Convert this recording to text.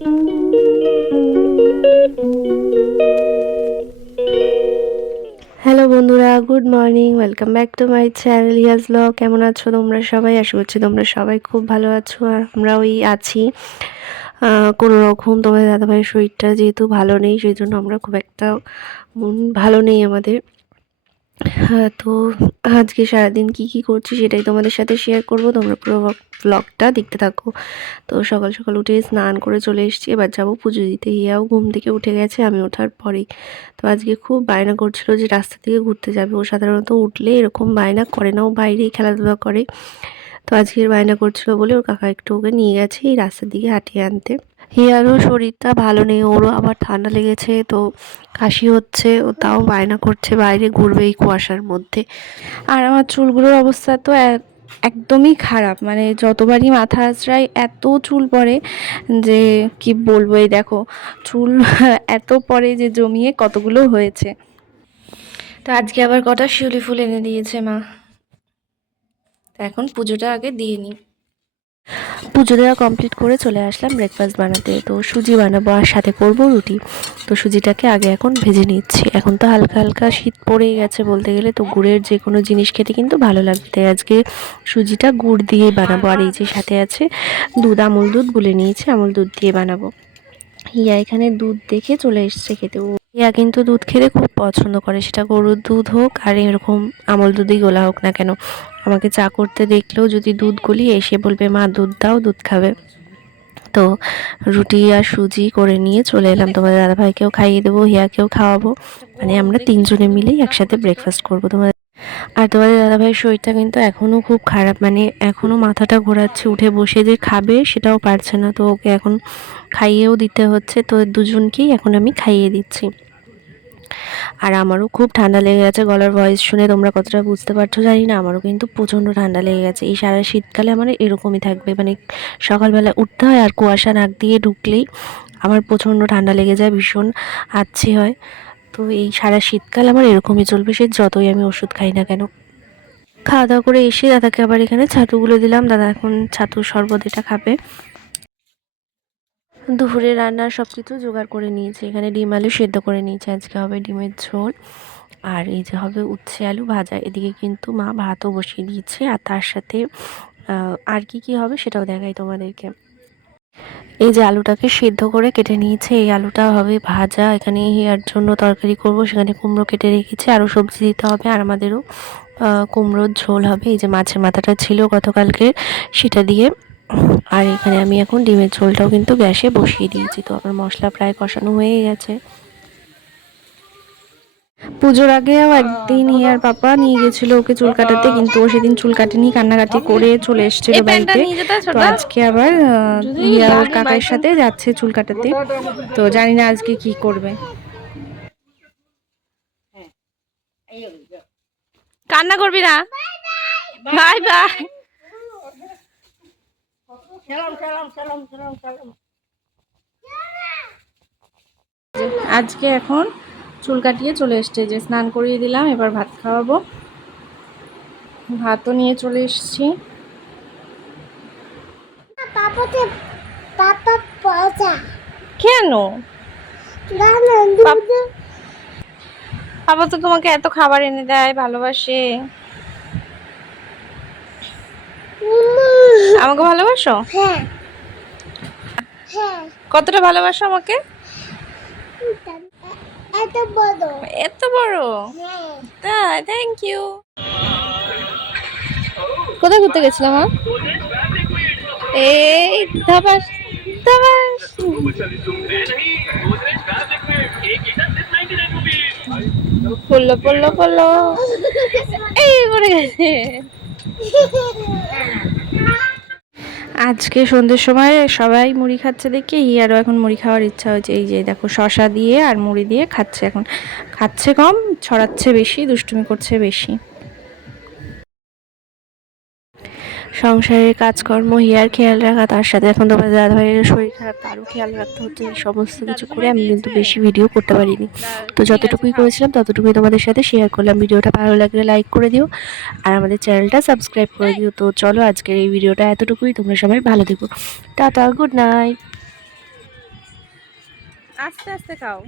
Hello বন্ধুরা, good morning. Welcome back to my channel Hiya's vlog. কেমন আছো তোমরা সবাই? আশা করছি তোমরা সবাই খুব ভালো আছো, আর আমরাও আছি কোনো রকম। তোমাদের দাদাভাইয়ের শরীরটা যেহেতু ভালো নেই, সেই জন্য আমরা খুব একটা মন ভালো নেই আমাদের। হ্যাঁ, তো আজকে সারাদিন কি করছি সেটাই তোমাদের সাথে শেয়ার করব। তোমরা পুরো ব্লগটা দেখতে থাকো। তো সকাল সকাল উঠে স্নান করে চলে এসেছি, এবার যাবো পুজো দিতে। হিয়াও ঘুম থেকে উঠে গেছে আমি ওঠার পরেই। তো আজকে খুব বায়না করছিল যে রাস্তা থেকে ঘুরতে যাবে। ও সাধারণত উঠলে এরকম বায়না করে না, ও বাইরেই খেলাধুলা করে। তো আজকের বায়না করছিল বলে ওর কাকা একটু ওকে নিয়ে গেছে এই রাস্তার দিকে হাঁটিয়ে আনতে। হিয়ারও শরীরটা ভালো নেই, ওরও আবার ঠান্ডা লেগেছে, তো কাশি হচ্ছে। ও তাও বায়না করছে বাইরে ঘুরবে এই কুয়াশার মধ্যে। আর আমার চুলগুলোর অবস্থা তো একদমই খারাপ, মানে যতবারই মাথা আঁচড়াই এত চুল পড়ে যে কি বলবো। এই দেখো চুল এত পড়ে যে জমিয়ে কতগুলো হয়েছে। তো আজকে আবার কটা শিউলি ফুল এনে দিয়েছে মা। এখন পুজোটা আগে দিয়ে নিই। পুজো দেওয়া কমপ্লিট করে চলে আসলাম ব্রেকফাস্ট বানাতে। তো সুজি বানাবো আর সাথে করব রুটি। তো সুজিটাকে আগে এখন ভেজে নিচ্ছি। এখন তো হালকা হালকা শীত পড়েই গেছে বলতে গেলে, তো গুড়ের যে কোনো জিনিস খেতে কিন্তু ভালো লাগবে। তাই আজকে সুজিটা গুড় দিয়ে বানাবো। আর এই যে সাথে আছে দুধ, আমুল দুধ গুলে নিয়েছি, আমুল দুধ দিয়ে বানাবো। হিয়া এখানে দুধ দেখে চলে এসছে খেতে। হিয়া কিন্তু দুধ খেতে খুব পছন্দ করে, সেটা গরুর দুধ হোক আর এরকম আমুল দুধই গোলা হোক না কেন। আমাকে চা করতে দেখলেও যদি দুধ গলি এসে বলবে মা দুধ দাও, দুধ খাবে। তো রুটি আর সুজি করে নিয়ে চলে এলাম। তোমাদের দাদাভাইকেও খাইয়ে দেবো, হিয়াকেও খাওয়াবো। মানে আমরা তিনজনে মিলেই একসাথে ব্রেকফাস্ট করবো। আর তোমাদের দাদাভাইয়ের শরীরটা কিন্তু এখনও খুব খারাপ, মানে এখনও মাথাটা ঘোরাচ্ছে, উঠে বসে যে খাবে সেটাও পারছে না। তো ওকে এখন খাইয়েও দিতে হচ্ছে। তো দুজনকেই এখন আমি খাইয়ে দিচ্ছি। আর আমারও খুব ঠান্ডা লেগে গেছে। গলার ভয়েস শুনে তোমরা কতটা বুঝতে পারছো জানি না, আমারও কিন্তু প্রচণ্ড ঠান্ডা লেগে গেছে। এই সারা শীতকালে আমার এরকমই থাকবে, মানে সকালবেলা উঠতে হয় আর কুয়াশা নাক দিয়ে ঢুকলেই আমার প্রচণ্ড ঠান্ডা লেগে যায়, ভীষণ আচ্ছি হয়। তো এই সারা শীতকাল আমার এরকমই চলবে, সে যতই আমি ওষুধ খাই না কেন। খাওয়া দাওয়া করে এসে দাদাকে আবার এখানে ছাতুগুলো দিলাম। দাদা এখন ছাতুর শরবত এটা খাবে। দুপুরে রান্নার সব কিছু জোগাড় করে নিয়েছি। এখানে ডিম আলু সেদ্ধ করে নিয়েছি, আজকে হবে ডিমের ঝোল। আর এই যে হবে উচ্ছে আলু ভাজা। এদিকে কিন্তু মা ভাতও বসিয়ে দিয়েছে, আর তার সাথে আর কি হবে সেটাও দেখাই তোমাদেরকে। এই যে আলুটাকে সেদ্ধ করে কেটে নিয়েছে, এই আলুটা হবে ভাজা। এখানে হেয়ার জন্য তরকারি করব, সেখানে কুমড়ো কেটে রেখেছি, আরও সবজি দিতে হবে। আর আমাদেরও কুমড়োর ঝোল হবে। এই যে মাছের মাথাটা ছিল গতকালকে, সেটা দিয়ে। আর এখানে আমি এখন ডিমের ঝোলটাও কিন্তু গ্যাসে বসিয়ে দিয়েছি। তো আমার মশলা প্রায় কষানো হয়ে গেছে। পুজোর আগেও একদিন হিয়ার পাপা নিয়ে গেছিল ওকে চুল কাটাতে, কিন্তু ও সেদিন চুল কাটেনি, কান্নাকাটি করে চলে এসেছিল বাড়িতে। তো আজকে আবার হিয়া ওর কাকার সাথে যাচ্ছে চুল কাটাতে। তো জানি না আজকে কি করবে। কান্না করবি না, বাই বাই। আজকে এখন চুল কাটিয়ে চলে এসছে, যে স্নান করিয়ে দিলাম, এবার ভাত খাওয়াবো। ভাতও নিয়ে চলে এসছি। কেন বাবা তো তোমাকে এত খাবার এনে দেয়, ভালোবাসে। আমাকে ভালোবাসো? কতটা ভালোবাসো আমাকে? এত বড়? তাই, থ্যাংক ইউ। কোথায় ঘুরতে গেছিলাম? এই ধাবাস ধাবাস। পড়লো পড়লো পড়লো, এই পড়ে গেছে। আজকে সন্ধ্যের সময় সবাই মুড়ি খাচ্ছে দেখে হিয়ারও এখন মুড়ি খাওয়ার ইচ্ছা হয়েছে। এই যে দেখো শশা দিয়ে আর মুড়ি দিয়ে খাচ্ছে। এখন খাচ্ছে কম, ছড়াচ্ছে বেশি, দুষ্টুমি করছে বেশি। সংসারের কাজকর্ম, হিয়ার খেয়াল রাখা, তার সাথে এখন তোমার দাদাভাইয়ের শরীর খারাপ, তারও খেয়াল রাখতে হচ্ছে। এই সমস্ত কিছু করে আমি কিন্তু বেশি ভিডিও করতে পারিনি। তো যতটুকুই করেছিলাম ততটুকুই তোমাদের সাথে শেয়ার করলাম। ভিডিওটা ভালো লাগলে লাইক করে দিও, আর আমাদের চ্যানেলটা সাবস্ক্রাইব করে দিও। তো চলো আজকের এই ভিডিওটা এতটুকুই। তোমরা সবাই ভালো থেকো, টাটা, গুড নাইট। আস্তে আস্তে খাও।